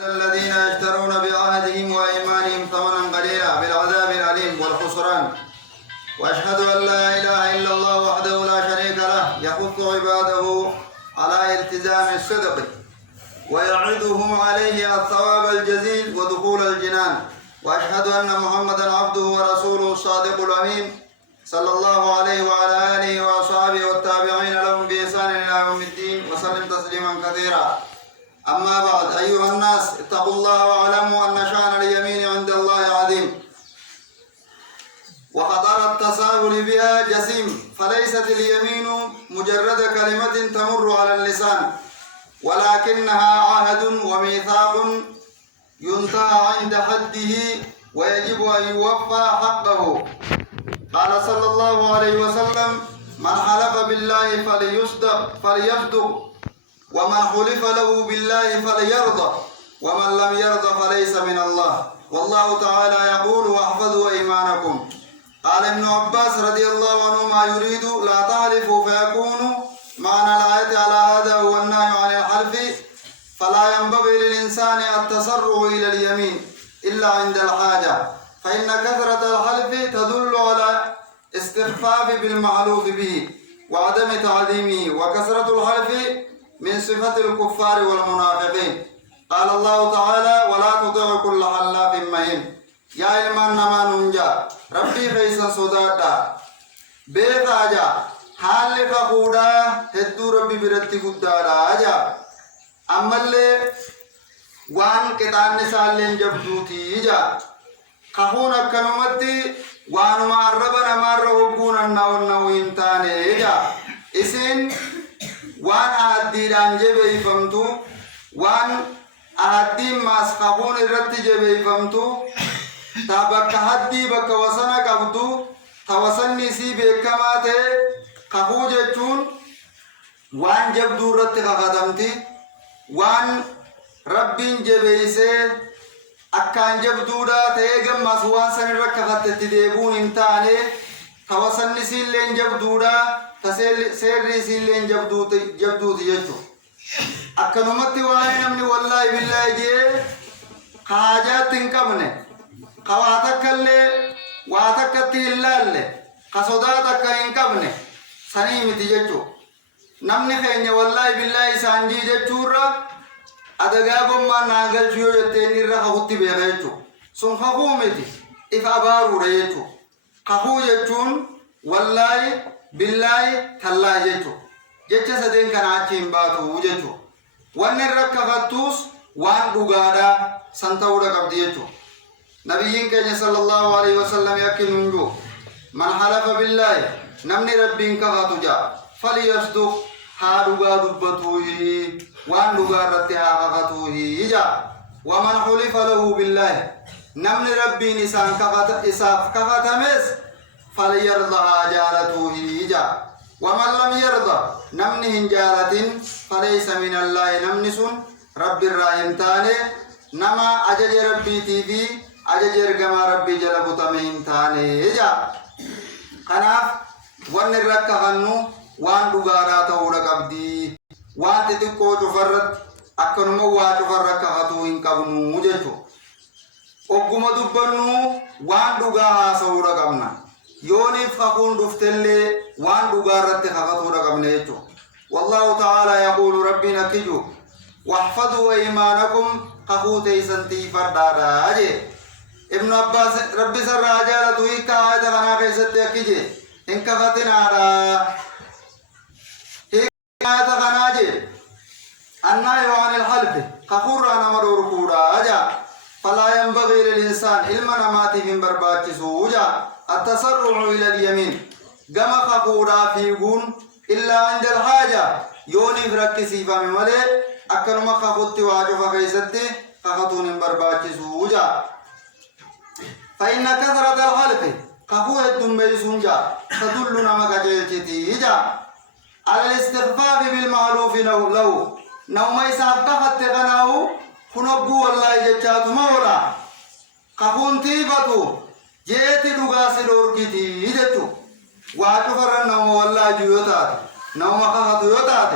الذين يشترون بعهدهم وإيمانهم ثمنا قليلا بالعذاب الأليم والخسران. وأشهد أن لا إله إلا الله وحده لا شريك له يحث عباده على التزام الصدق ويعدهم عليه الثواب الجزيل ودخول الجنان. وأشهد أن محمدا عبده ورسوله الصادق الأمين صلى الله عليه وعلى آله وأصحابه والتابعين لهم بإحسان إلى يوم الدين وسلم تسليما كثيرا. أما بعد، أيها الناس اتقوا الله واعلموا أن شأن اليمين عند الله عظيم وخطر التساهل بها جسيم، فليست اليمين مجرد كلمة تمر على اللسان، ولكنها عهد وميثاق ينتهى عند حده ويجب أن يوفى حقه. قال صلى الله عليه وسلم: من حلف بالله فليصدق، ومن حلف له بالله فليرضى، ومن لم يرضى فليس من الله. والله تعالى يقول: واحفظوا أيمانكم. قال ابن عباس رضي الله عنه: ما يريد لا تحلفوا فيكون معنى الآية على هذا هو النهي عن الحلف، فلا ينبغي للإنسان التسرع إلى اليمين إلا عند الحاجة، فإن كثرة الحلف تدل على استخفاف بالمعلوف به وعدم تعظيمه، وكثرة الحلف من صفة الكفار والمنافقين. قال الله تعالى: ولا تطع كل حلاف مهين. يا علمان نما ننجا ربي فيسا صدادا بيتاجا حالك قودا هدو ربي برتي قدادا آجا أما اللي وان كتان نسالين جبدوتي إجا خهون أكنمتي وان معربا نمار وقونا النو انتاني إجا إسين وان أهدي دانجي بيفمتو وان أهدي ماسخبون الرتي جبيفمتو تابك هدي بك وسنا قبدو توسني سي بكماته خهوجتون وان جبدو رتي خدمتي وان ربين جبيسه أكان جبدودا تيغم مسوان سنرك خطتي ديبون امتاني توسني سي لين جبدودا سيري سيلين جبدوت يجو أكنمتي وانا نمني والله بالله جي حاجات انكمني خواتك اللي واتك تيلا اللي خصوداتك انكمني سنيمتي يجو نمني خيني والله بالله سانجي جتورا أدقابا ما ناقل شيو جتيني رخا خطي بيغا يجو سن خخومتي إفابارو ريجو خخو جتون والله بالله تلا جيتو جيتش سدين كان عاچين باتو جيتو وان الركفتوس وان دوغادا سنتاودا قبديتو. نبيين كان صلى الله عليه وسلم يكن نجو من حلف بالله نمني ربين كغاتو جا فليصدق ها دوغا دبتوه وان دوغا رتها غاتوه جا ومن حلف له بالله نمني ربين إسان كغاتمس فليرضى جالته إجا ومن لم يرضى نمنه جالة فليس من الله نمنس رب الرحيم تاني نما أجج ربي تيفي أجج رقم ربي جلب تمهم تاني إجا خناف وان الرك غنو وان دغارا تورا قبدي وان تتكو تفرد أكنمو واتفرد كهتو إن كبنو مججو وقم دبنو وان دغارا سورا قبنا يوني فقون دفتلي وان دوغارت خغطورا قبنيتو. والله تعالى يقول ربنا كجو واحفظوا ايمانكم خخوتي سنتي فردادا اجي. ابن عباس ربي سر راجالة ويكا آية خنا كيست يكيجي انك فتنادا هيك آية خنا اجي النهي عن الحلف خخورانا مرور كودا اجا فلا ينبغي للإنسان علما نماتي من برباك سوجا التسرع إلى اليمين كما خقودا فيقون إلا عند الحاجة يوني فركسي فمن ولي أكرم خقوتي واجف كيستي خقوتون برباك سوجا فإن كثرة الحلف خقوه الدنبي سنجا تدلنا مكجلتي إجا على الاستخفاف بالمعلوف له نوم يسعب كفت غناو خنبو والله جتشات مولا خقون تيبتو جيتي دوغاسي دوركيتي يجتو واتفرن نوم والله جيوتات نوم خفتو يوتات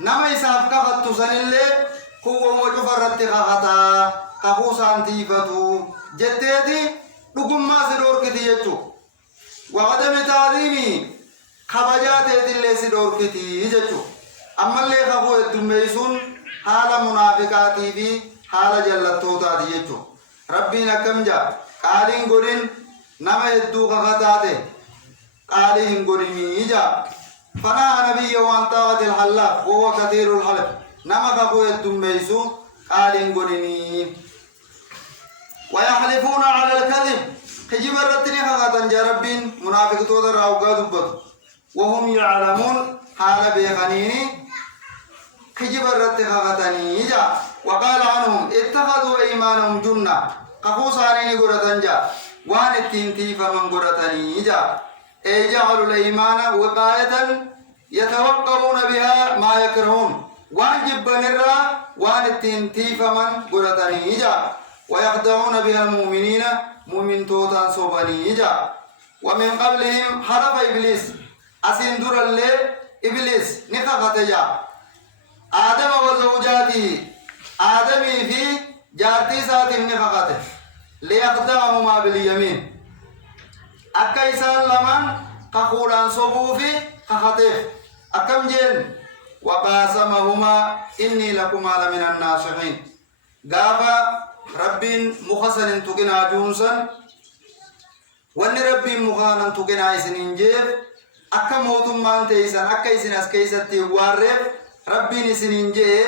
نما يسعب كفت سنلي هو وجفرت خاتا كخوسان تيفتو جتيتي لكم ما سدور كتيجو وعدم تعظيمي خبجات اللي سدور كتيجو أما اللي خفو الدميسون حال منافقاتي في حال جلتوتا تيجو ربنا كم جاء قالين قرين نما يدو خاتاته قالين قريني جاء فنا نبي وانطاقة الحلاق وهو كثير الحلف نما خفو الدميسون قالين قريني ويحلفون على الكذب خجب الرتني خاطا جربين منافق توتر أو قادبت وهم يعلمون حال بيخنيني خجب الرت خاطني جا وقال عنهم اتخذوا ايمانهم جنة قفوساني قرتن جا وان التنتي فمن قرتني جا اي جعلوا الايمان وقاية يتوقعون بها ما يكرهون وان جبن الرا وان التنتي فمن قرتني جا ويخدعون بها المؤمنين مؤمن توتا صوبني جا ومن قبلهم حرف إبليس أسين در اللي إبليس نخفت جا آدم وزوجاته آدمي في جارتي ساتم نخفته ليخدعهما باليمين أكيسان لمن قخولان صبوفي خخته أكم جن وقاسمهما إني لكما لمن الناصحين قافا ربين مخسن تقنا جونسا وان ربين مخانا تقنا سنين جيب أكا موتم مان تيسان أكا يسن أسكيسة تيوارف ربين سنين جيب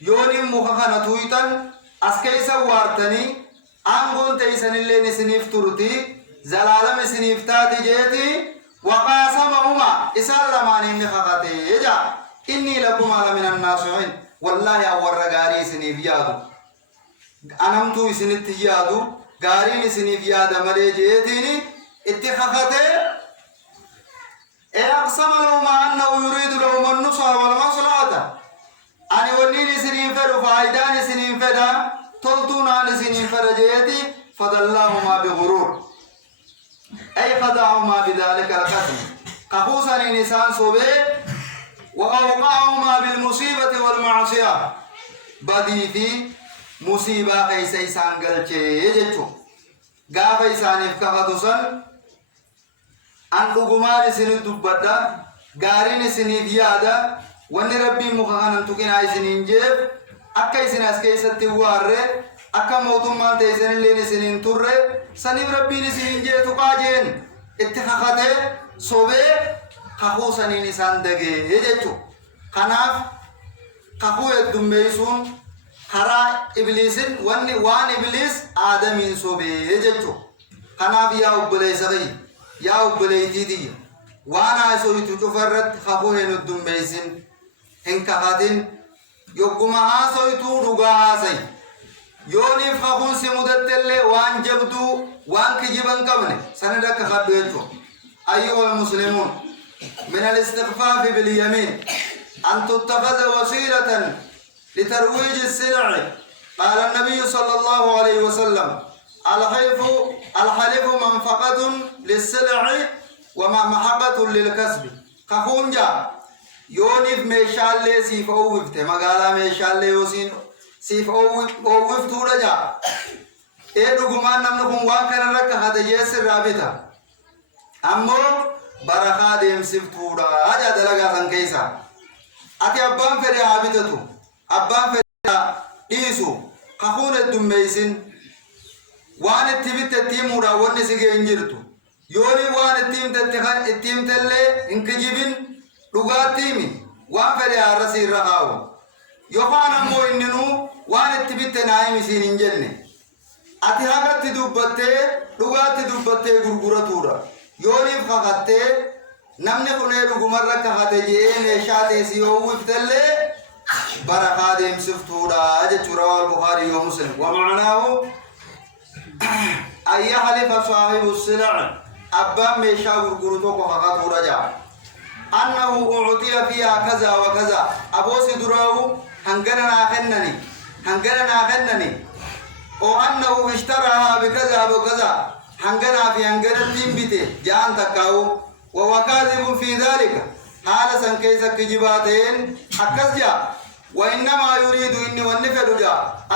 يوني مخانا تويتن أسكيسة وارتني أنغون تيسان اللي نسنيف ترتي زلالم سنيف تاتي جيتي وقاسمهما إسال لماني نخاقتي إجا إني لكما لمن الناصحين والله أور رقاري سنيف يادو أنمتو إسنت يادو غارين إسنيف يادا ملي جيتيني اتخاخته أقسم لهم أنه يريد لهم النصح والمصلحة أني ونين إسنين فر فايدان إسنين فدا تلتون عن إسنين فر جيتي فدلهما بغرور أي خدعهما بذلك القسم قفوسا نسان صبي وأوقعهما بالمصيبة والمعصية بدي في مصيبة كيس إسان قلتي يجتو قاف إسان إفكافتو سن أن لقمان سنين دبدا قارين سنين فيادا وان ربي مخانا تكين سنين جيب أكا إسان أسكي ستوار أكا موتم مان تيسن اللي سنين تر سنين ربي سنين جيتو قاجين اتخاخته صوبي خخو سنين إسان دقي يجتو خناف خخو يدنبيسون خرا إبليسن وان إبليس آدمين صوبي يجتو خناف يا أبلي سغي يا أبلي تيدي وانا سويتو تفرد خفوهن الدنبيسن هنكهاتين يقومها سويتو رغاها سي يوني فخون سمودتل وان جبدو وان كجبن قبل سندك خدو يجو أيها المسلمون من الاستخفاف باليمين أن تتخذ وسيلة لترويج السلع قال النبي صلى الله عليه وسلم الحلف منفقة للسلع ومحقة للكسب خخونجا يونيف ميشالي سيف أوفت مقالا ميشالي يوسين سيف أوفت ورجا إيه نقمان نمنكم واكنا لك هذا يسر رابطة أمو برخا ديم سيف تورا أجا دلقا سنكيسا أتي أبان فري عابطتو أبان فري إيسو خخون الدميسين وان التبت التيمورا ونسيجي انجرتو يوني وان التيم تلي انكجيبين لغات تيمي وان فري عرسي الرخاو يوخان مو إننو وان التبت نايم سين انجلني أتي هاقت تدوبتي لغات تدوبتي غرغرتورا يوني فخطي نمني خني لغمر كهاتي نشاتي سيو وفتلي برخا ديم سفتورا أجت رواه البخاري ومسلم ومعناه أن يحلف صاحب السلع أبا ميشا غرغرتو كفقات ورجع أنه أعطي فيها كذا وكذا أبو سدراو هنغنا خنني أو أنه اشتراها بكذا وكذا هنغنا في هنغنا تيمبيتي جان تكاو وهو كاذب في ذلك حال سنكيس كجباتين أكزجا وإنما يريد إني والنفذ جاء